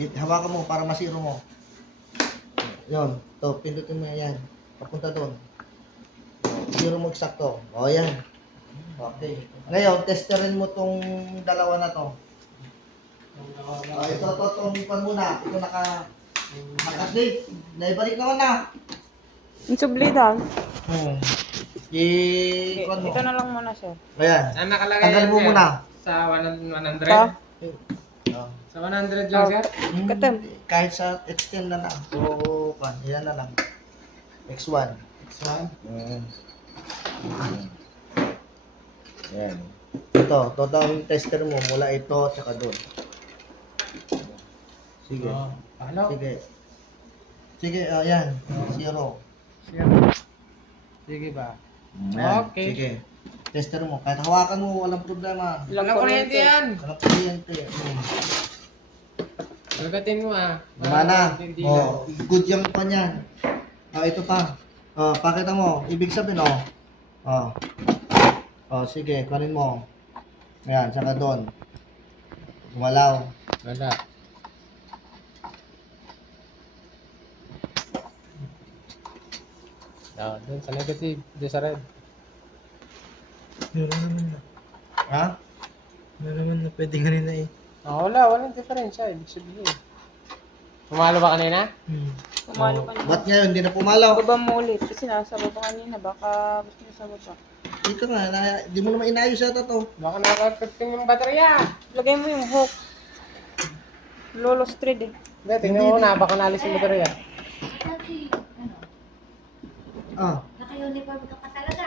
Hawakan mo para masiro mo. Yun. To, pindutin mo yan. Papunta doon. Zero mo eksakto. O, yan. Okay. Ngayon, testerin mo tong dalawa na to. Itong pan muna. Ito naka-update. Naibalik naman na. Yung sublidan. Ikon mo. Ito na lang muna, sir. Ayan. Ang nakalagay Tanggalin mo yan, sir, muna. sa 100? Pa? Oh. Sa 100 lang, sir? Katem. Kahit sa extend na lang. So, yan na lang. X1. X1. Yan. Ito ang tester mo mula ito at saka doon. Sige. Oh, paano? Sige. Sige, ayan. Zero. Sige ba? Ayan. Okay. Sige. Tester mo. Kahit hawakan mo, walang problema. Walang kuryente yan. Walang kuryente. Lagatin mo Gumana. Hindi Oh, good yung pa niyan. Ito pa. Pakita mo. Ibig sabihin, sige. Kunin mo. Ayan, saka doon. Gumalaw. Wala. Doon sa negative. Doon sa red. Meron naman na. Ha? Meron naman na pwede kanina eh. Walang diferensya. Ibig sabihin. Pumalo ba kanina? Pumalo ka na. Ba't ngayon, hindi na pumalaw? Baba mo ulit. Kasi nasa baba kanina. Baka gusto niyo sa baba. Dito nga, di mo naman inayos yata to. Baka nakakapagting yung baterya. Lagay mo yung hook. Lolos thread eh. Hindi, tingnan mo na. Baka nalis yung baterya. Kasi, Ah. naka-uniform ka pa talaga.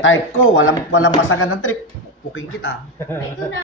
Type ko, walang masagan ng trip. Puking kita. Ito na.